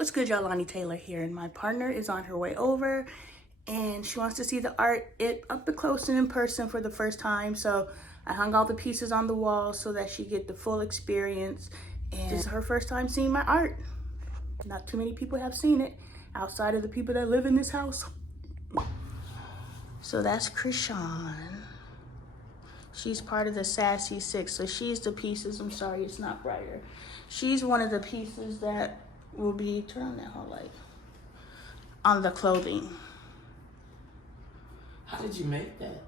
What's good, y'all? Lonnie Taylor here, and my partner is on her way over, and she wants to see the art up close and in person for the first time. So I hung all the pieces on the wall so that she get the full experience. And this is her first time seeing my art. Not too many people have seen it outside of the people that live in this house. So that's Krishan. She's part of the Sassy Six, so she's the pieces. I'm sorry, it's not brighter. She's one of the pieces that will be, turn on that whole light, on the clothing. How did you make that?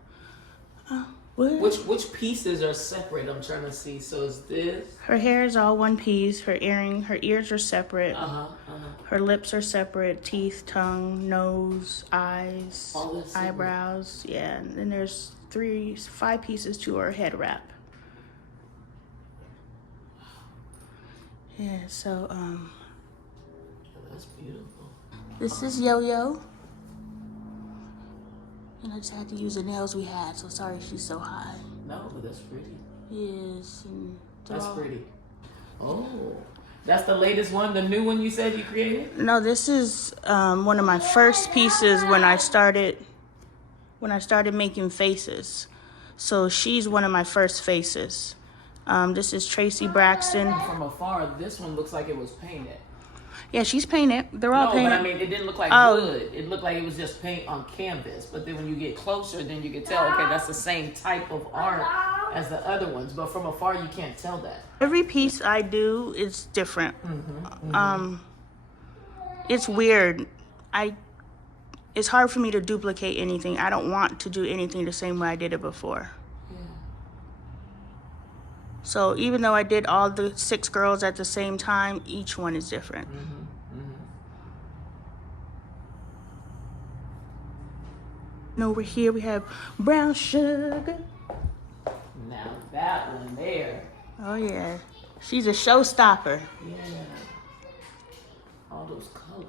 What? Which pieces are separate? I'm trying to see. So is this? Her hair is all one piece. Her ears are separate. Her lips are separate. Teeth, tongue, nose, eyes, eyebrows. Yeah, and then there's 5 pieces to her head wrap. Yeah, so That's beautiful. this is Yo-Yo. And I just had to use the nails we had, so sorry she's so high. No, but that's pretty. Yes. And that's pretty. Oh, that's the latest one, the new one you said you created? No, this is one of my first pieces when I started making faces. So she's one of my first faces. This is Tracy Braxton. From afar, this one looks like it was painted. Yeah, she's painted. They're all painted. No, but I mean, it didn't look like wood. It looked like it was just paint on canvas. But then when you get closer, then you can tell, okay, that's the same type of art as the other ones. But from afar, you can't tell that. Every piece I do is different. It's weird. It's hard for me to duplicate anything. I don't want to do anything the same way I did it before. So even though I did all the 6 girls at the same time, each one is different. And over here we have Brown Sugar. Now that one there. Oh yeah, she's a showstopper. Yeah. All those colors.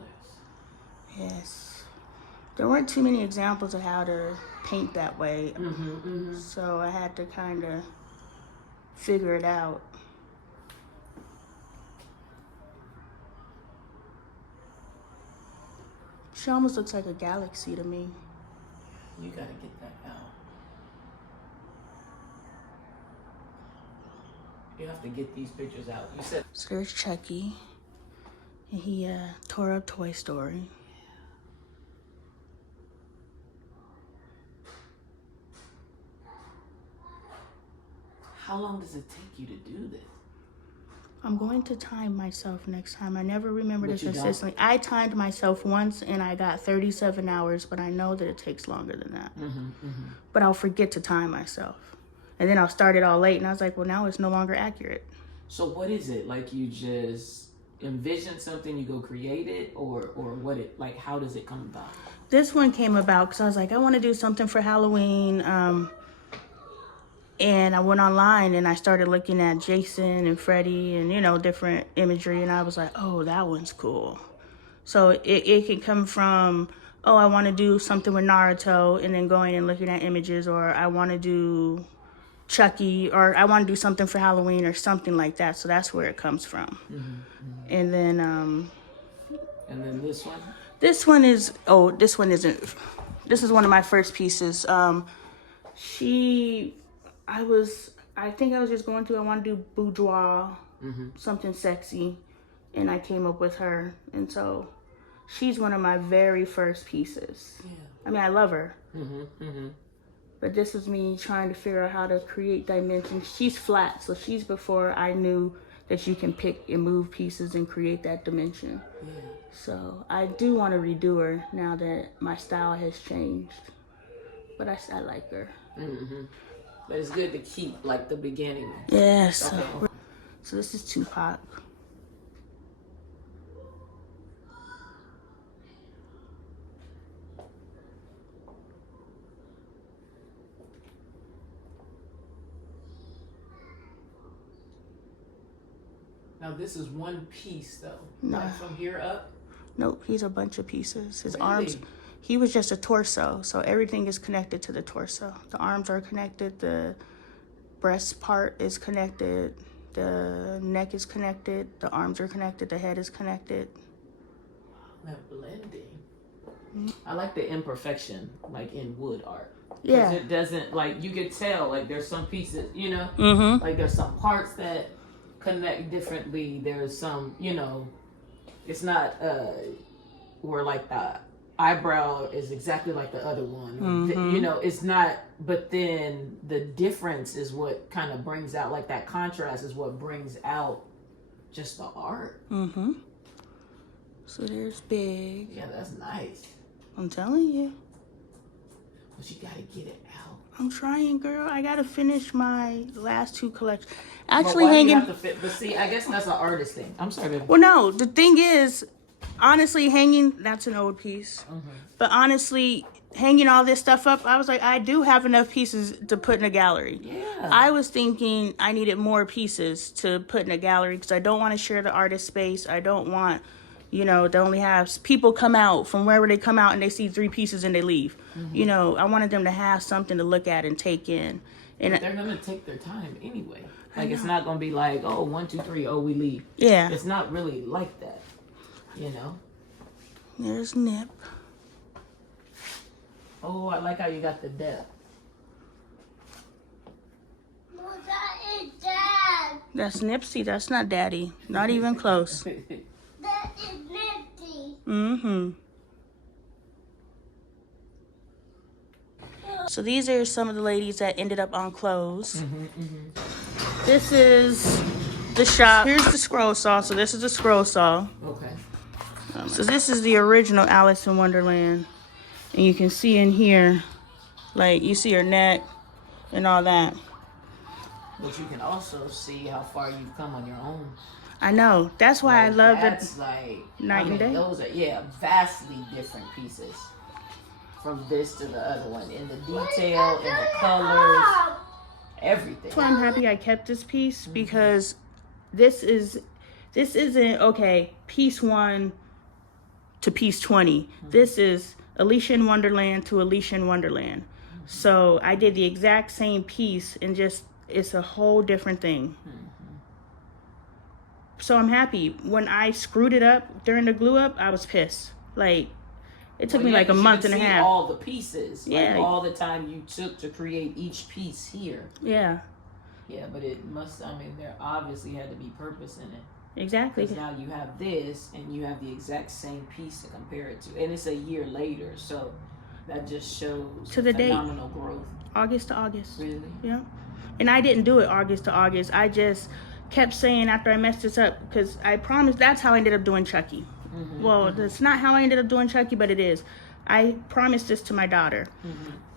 Yes. There weren't too many examples of how to paint that way. So I had to kind of figure it out. She almost looks like a galaxy to me. You gotta get that out. You have to get these pictures out. You said. So there's Chucky, and he tore up Toy Story. How long does it take you to do this? I'm going to time myself next time. I never remember this consistently. I timed myself once and I got 37 hours, but I know that it takes longer than that. But I'll forget to time myself. And then I'll start it all late and I was like, well, now it's no longer accurate. So what is it? Like you just envision something, you go create it, or what it, like how does it come about? This one came about because I was like, I want to do something for Halloween. And I went online and I started looking at Jason and Freddy and, different imagery. And I was like, oh, that one's cool. So it can come from, oh, I want to do something with Naruto and then going and looking at images, or I want to do Chucky, or I want to do something for Halloween or something like that. So that's where it comes from. And then... and then this one? This one isn't... This is one of my first pieces. I think I was just going through, I want to do boudoir, something sexy, and I came up with her. And so she's one of my very first pieces. Yeah. I mean, I love her. But this is me trying to figure out how to create dimensions. She's flat, so she's before I knew that you can pick and move pieces and create that dimension. Yeah. So I do want to redo her now that my style has changed. But I like her. But it's good to keep like the beginning. Yes. Okay. So this is Tupac. Now this is one piece though. No. Like from here up? Nope, he's a bunch of pieces. His Really? arms, he was just a torso, so everything is connected to the torso. The arms are connected, the breast part is connected, the neck is connected, the arms are connected, the head is connected. That blending. I like the imperfection, like in wood art. Yeah. It doesn't, like, you could tell, like, there's some pieces, you know? Like, there's some parts that connect differently. There's some, you know, it's not, where, like, the eyebrow is exactly like the other one. You know, it's not, but then the difference is what kind of brings out, like, that contrast is what brings out just the art. So there's Big. Yeah, that's nice. I'm telling you. But you gotta get it out. I'm trying, girl. I gotta finish my last 2 collections. Actually, hanging. But see, I guess that's an artist thing. I'm sorry, baby. Well, no. The thing is, honestly, hanging. That's an old piece. But honestly, hanging all this stuff up, I was like, I do have enough pieces to put in a gallery. Yeah. I was thinking I needed more pieces to put in a gallery because I don't want to share the artist space. I don't want, you know, to only have people come out from wherever they come out and they see 3 pieces and they leave. You know, I wanted them to have something to look at and take in. And they're gonna take their time anyway. Like, it's not gonna be like, oh, 1, 2, 3, oh, we leave. Yeah. It's not really like that, you know. There's Nip. Oh, I like how you got the depth. No, that is Dad. That's Nipsey. That's not Daddy. Not even close. That is Nipsey. So these are some of the ladies that ended up on clothes. This is the shop. Here's the scroll saw. So this is the scroll saw. Okay. So this is the original Alice in Wonderland. And you can see in here, like, you see her neck and all that. But you can also see how far you've come on your own. I know. That's why Like, I love that's it. like Night and day. Those are vastly different pieces from this to the other one in the detail, in the colors, everything. That's why I'm happy I kept this piece because this isn't okay, piece 1 to piece 20. This is Alicia in Wonderland to Alicia in Wonderland. So I did the exact same piece and just it's a whole different thing. So I'm happy. When I screwed it up during the glue up, I was pissed. Like, it took me like a month and a half. All the pieces, Yeah. like all the time you took to create each piece here. Yeah. Yeah, but it must. I mean, there obviously had to be purpose in it. Exactly. Because now you have this, and you have the exact same piece to compare it to, and it's a year later, so that just shows To the date. phenomenal growth. August to August. Really? Yeah. And I didn't do it August to August. I just kept saying after I messed this up, because I promised, that's how I ended up doing Chucky. Well, that's not how I ended up doing Chucky, but it is. I promised this to my daughter,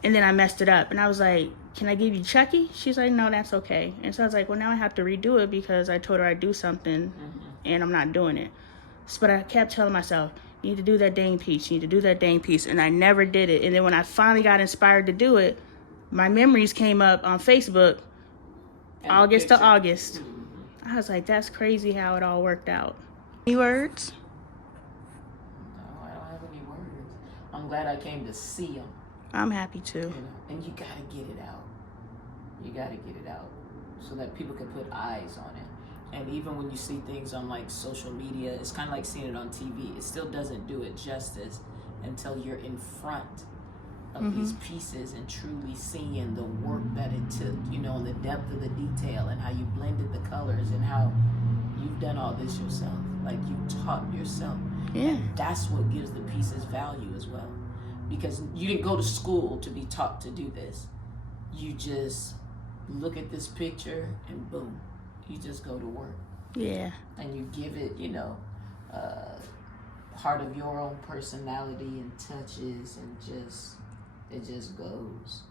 and then I messed it up. And I was like, can I give you Chucky? She's like, no, that's okay. And so I was like, well, now I have to redo it because I told her I'd do something, and I'm not doing it. But I kept telling myself, you need to do that dang piece. You need to do that dang piece. And I never did it. And then when I finally got inspired to do it, my memories came up on Facebook, And August the to picture. August. I was like, that's crazy how it all worked out. Any words? No, I don't have any words. I'm glad I came to see them. I'm happy too. You know, and you gotta get it out. You gotta get it out so that people can put eyes on it. And even when you see things on like social media, it's kind of like seeing it on TV. It still doesn't do it justice until you're in front of these pieces and truly seeing the work that it took, you know, and the depth of the detail and how you blended the colors and how you've done all this yourself. Like, you taught yourself. Yeah. And that's what gives the pieces value as well. Because you didn't go to school to be taught to do this. You just look at this picture and boom, you just go to work. Yeah. And you give it, you know, part of your own personality and touches, and it just goes.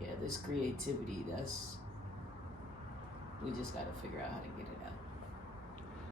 Yeah, this creativity, we just got to figure out how to get it out.